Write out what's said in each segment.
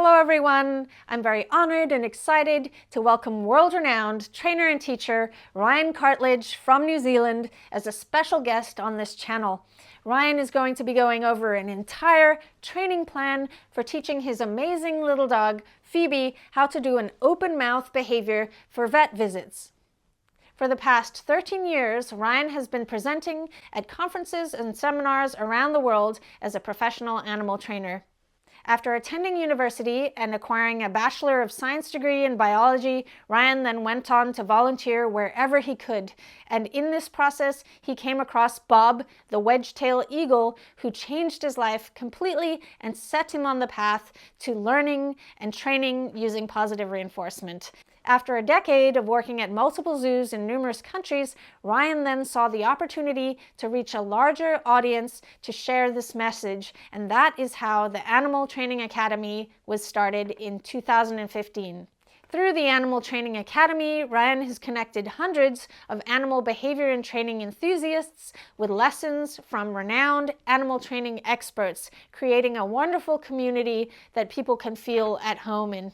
Hello everyone! I'm very honored and excited to welcome world-renowned trainer and teacher Ryan Cartlidge from New Zealand as a special guest on this channel. Ryan is going to be going over an entire training plan for teaching his amazing little dog, Fibi, how to do an open mouth behavior for vet visits. For the past 13 years, Ryan has been presenting at conferences and seminars around the world as a professional animal trainer. After attending university and acquiring a Bachelor of Science degree in biology, Ryan then went on to volunteer wherever he could. And in this process, he came across Bob, the wedge-tail eagle, who changed his life completely and set him on the path to learning and training using positive reinforcement. After a decade of working at multiple zoos in numerous countries, Ryan then saw the opportunity to reach a larger audience to share this message, and that is how the Animal Training Academy was started in 2015. Through the Animal Training Academy, Ryan has connected hundreds of animal behavior and training enthusiasts with lessons from renowned animal training experts, creating a wonderful community that people can feel at home in.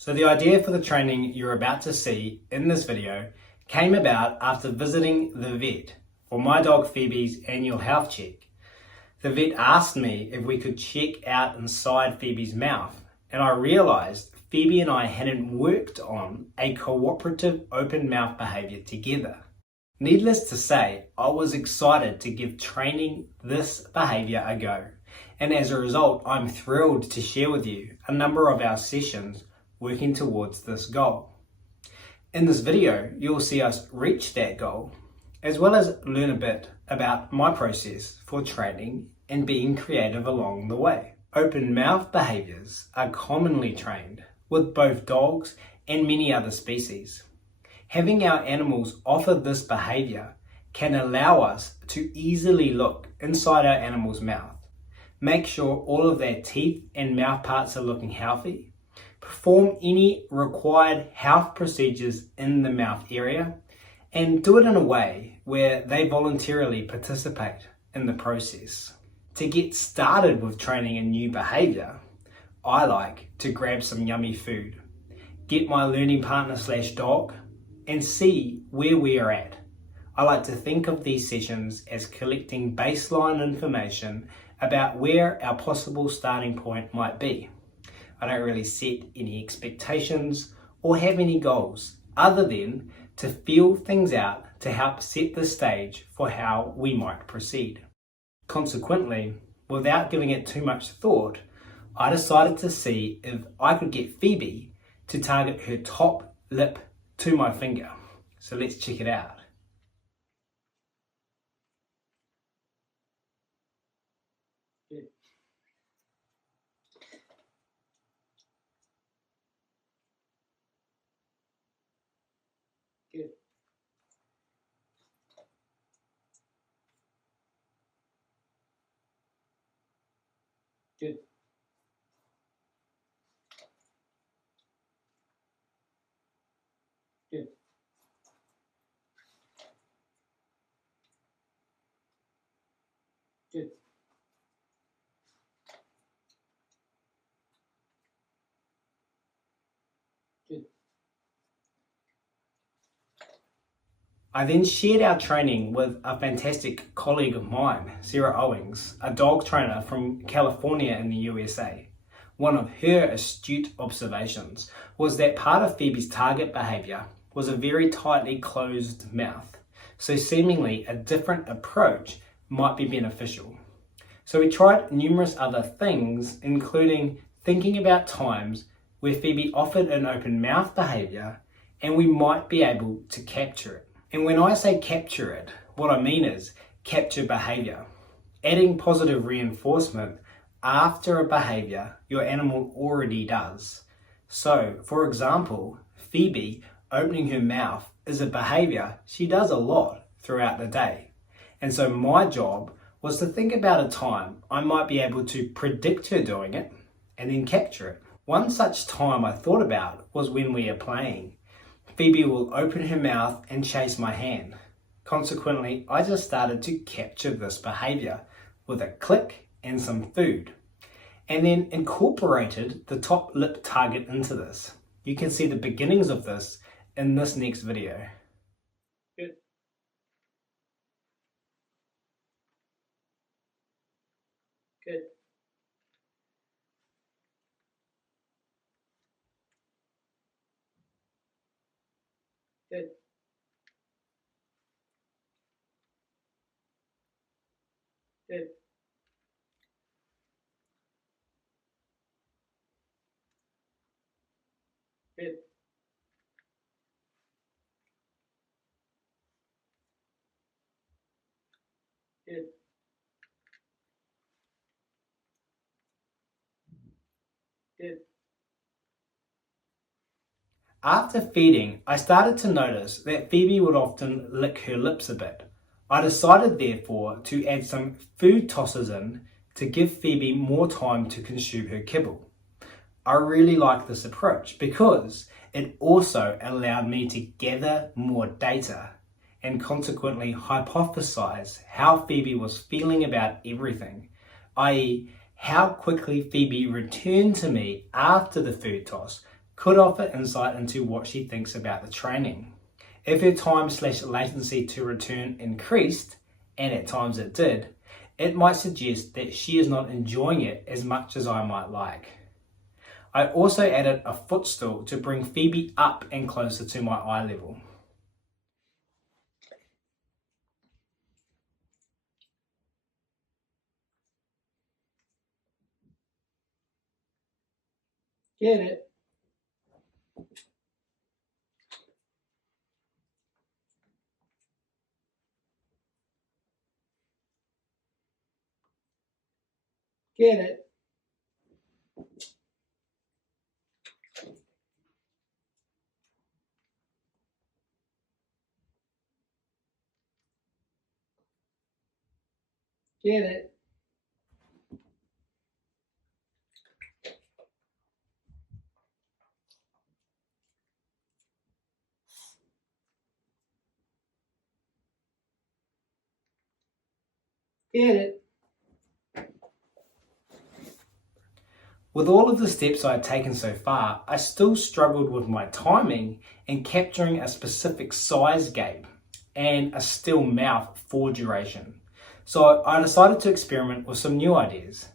So the idea for the training you're about to see in this video came about after visiting the vet for my dog Fibi's annual health check. The vet asked me if we could check out inside Fibi's mouth, and I realised Fibi and I hadn't worked on a cooperative open mouth behaviour together. Needless to say, I was excited to give training this behaviour a go, and as a result I'm thrilled to share with you a number of our sessions working towards this goal. In this video, you'll see us reach that goal, as well as learn a bit about my process for training and being creative along the way. Open mouth behaviours are commonly trained with both dogs and many other species. Having our animals offer this behaviour can allow us to easily look inside our animal's mouth, make sure all of their teeth and mouth parts are looking healthy, perform any required health procedures in the mouth area, and do it in a way where they voluntarily participate in the process. To get started with training a new behaviour, I like to grab some yummy food, get my learning partner / dog, and see where we are at. I like to think of these sessions as collecting baseline information about where our possible starting point might be. I don't really set any expectations or have any goals other than to feel things out to help set the stage for how we might proceed. Consequently, without giving it too much thought, I decided to see if I could get Fibi to target her top lip to my finger. So let's check it out. Good. Good. Good. Good. Good. I then shared our training with a fantastic colleague of mine, Sarah Owings, a dog trainer from California in the USA. One of her astute observations was that part of Fibi's target behaviour was a very tightly closed mouth, so seemingly a different approach might be beneficial. So we tried numerous other things, including thinking about times where Fibi offered an open mouth behaviour and we might be able to capture it. And when I say capture it, what I mean is capture behaviour, adding positive reinforcement after a behaviour your animal already does. So, for example, Fibi opening her mouth is a behaviour she does a lot throughout the day. And so my job was to think about a time I might be able to predict her doing it and then capture it. One such time I thought about was when we are playing. Fibi will open her mouth and chase my hand. Consequently, I just started to capture this behaviour with a click and some food. and then incorporated the top lip target into this. You can see the beginnings of this in this next video. Good. Good. Good. Good. Good. Good. Good. After feeding, I started to notice that Fibi would often lick her lips a bit. I decided therefore to add some food tosses in to give Fibi more time to consume her kibble. I really like this approach because it also allowed me to gather more data and consequently hypothesize how Fibi was feeling about everything, i.e. how quickly Fibi returned to me after the food toss could offer insight into what she thinks about the training. If her time/latency to return increased, and at times it did, it might suggest that she is not enjoying it as much as I might like. I also added a footstool to bring Fibi up and closer to my eye level. Get it. Get it. Get it. Get it. With all of the steps I had taken so far, I still struggled with my timing and capturing a specific size gape and a still mouth for duration. So I decided to experiment with some new ideas.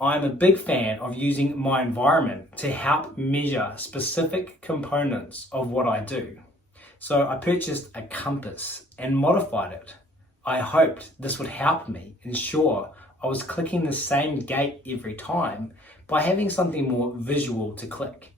I am a big fan of using my environment to help measure specific components of what I do. So I purchased a compass and modified it. I hoped this would help me ensure I was clicking the same gate every time by having something more visual to click.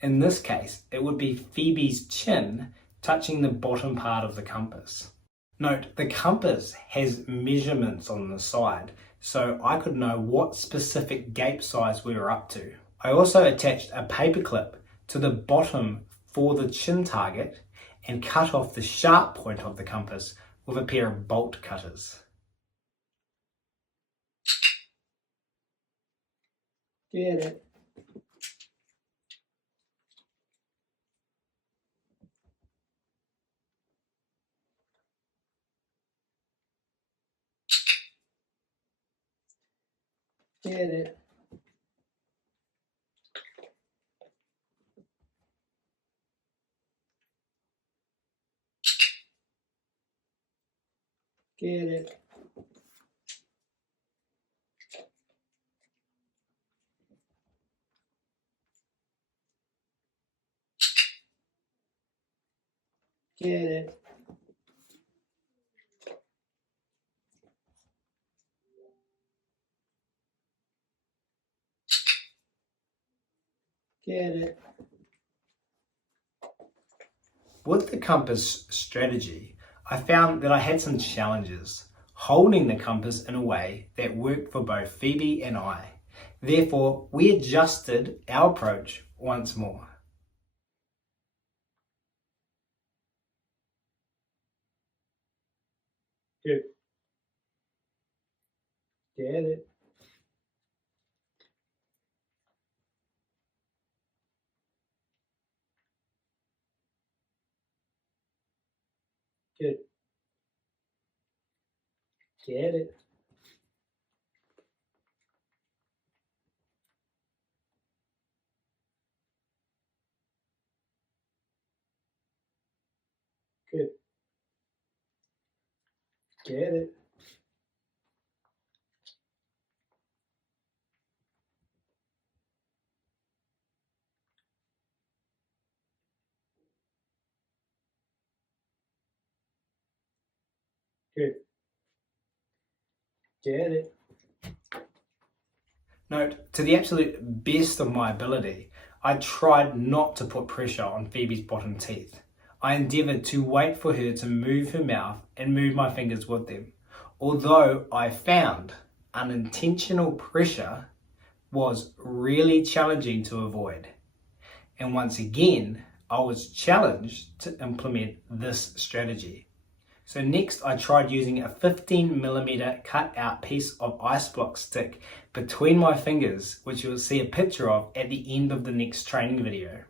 In this case, it would be Fibi's chin touching the bottom part of the compass. Note, the compass has measurements on the side, so I could know what specific gape size we were up to. I also attached a paperclip to the bottom for the chin target and cut off the sharp point of the compass with a pair of bolt cutters. Get it. Get it. Get it. Get it. Get it. With the compass strategy, I found that I had some challenges holding the compass in a way that worked for both Fibi and I. Therefore, we adjusted our approach once more. Good. Get it. Good. Get it. Good. Get it. Good. Get it. Note, to the absolute best of my ability, I tried not to put pressure on Phoebe's bottom teeth. I endeavoured to wait for her to move her mouth and move my fingers with them, although I found unintentional pressure was really challenging to avoid. And once again, I was challenged to implement this strategy. So next I tried using a 15mm cut out piece of ice block stick between my fingers, which you'll see a picture of at the end of the next training video.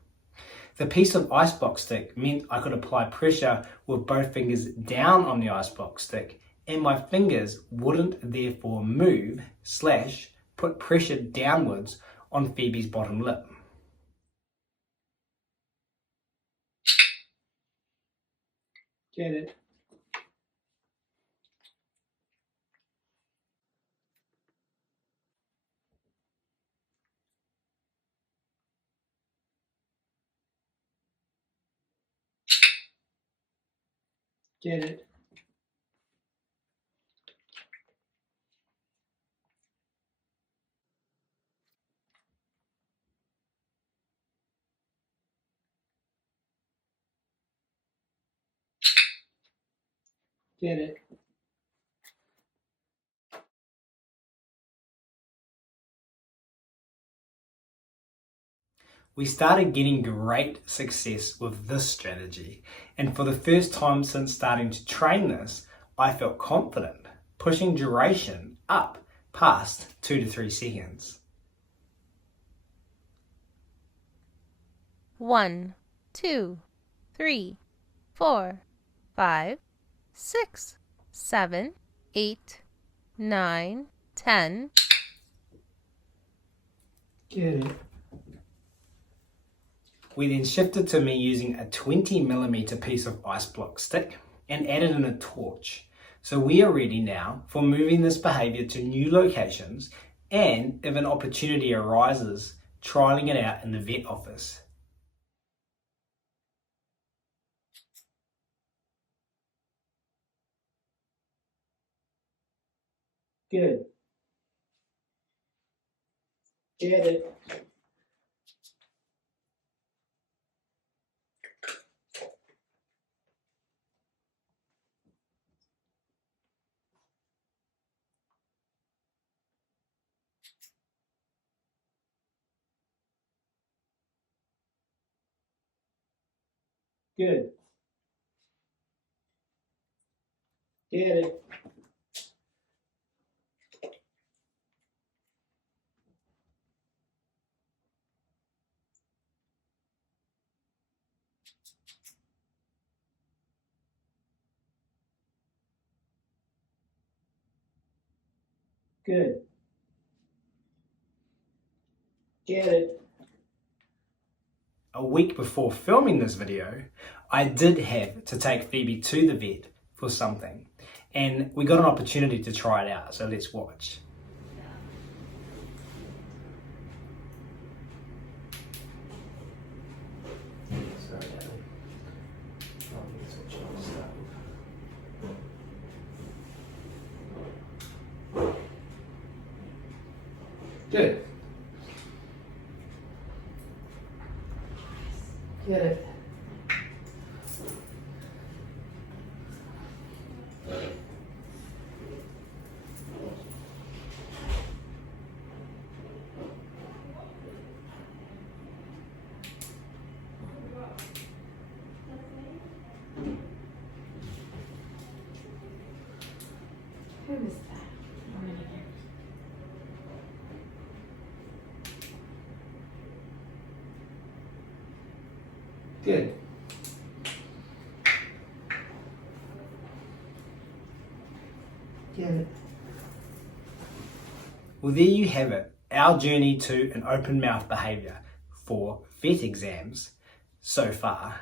The piece of ice block stick meant I could apply pressure with both fingers down on the ice block stick, and my fingers wouldn't therefore move / put pressure downwards on Phoebe's bottom lip. Get it. Get it. Get it. We started getting great success with this strategy, and for the first time since starting to train this, I felt confident, pushing duration up past 2 to 3 seconds. 1, 2, 3, 4, 5, 6, 7, 8, 9, 10. Get it. We then shifted to me using a 20mm piece of ice block stick and added in a torch. So we are ready now for moving this behaviour to new locations, and if an opportunity arises, trialling it out in the vet office. Good. Get it. Good. Get it. Good. Get it. A week before filming this video, I did have to take Phoebe to the vet for something, and we got an opportunity to try it out, so let's watch. Good. Get it. Who is that? Good. Get it. Well, there you have it, our journey to an open mouth behaviour for vet exams so far.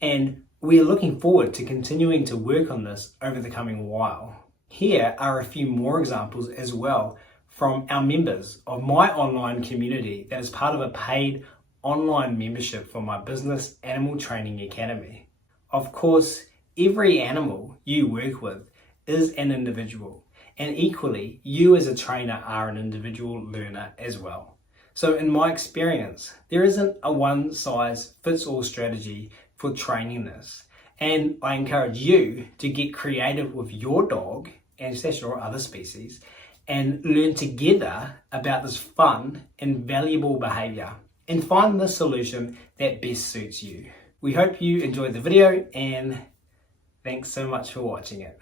and we are looking forward to continuing to work on this over the coming while. Here are a few more examples as well from our members of my online community that is part of a paid online membership for my Business Animal Training Academy. Of course, every animal you work with is an individual, and equally, you as a trainer are an individual learner as well. So in my experience, there isn't a one-size-fits-all strategy for training this, and I encourage you to get creative with your dog and or other species and learn together about this fun and valuable behavior and find the solution that best suits you. We hope you enjoyed the video, and thanks so much for watching it.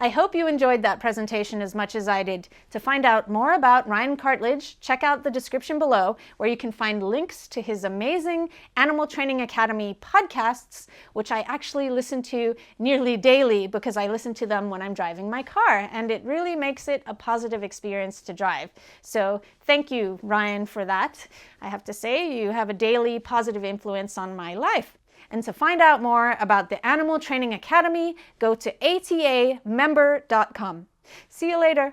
I hope you enjoyed that presentation as much as I did. To find out more about Ryan Cartlidge, check out the description below, where you can find links to his amazing Animal Training Academy podcasts, which I actually listen to nearly daily because I listen to them when I'm driving my car, and it really makes it a positive experience to drive. So thank you, Ryan, for that. I have to say, you have a daily positive influence on my life. And to find out more about the Animal Training Academy, go to atamember.com. See you later.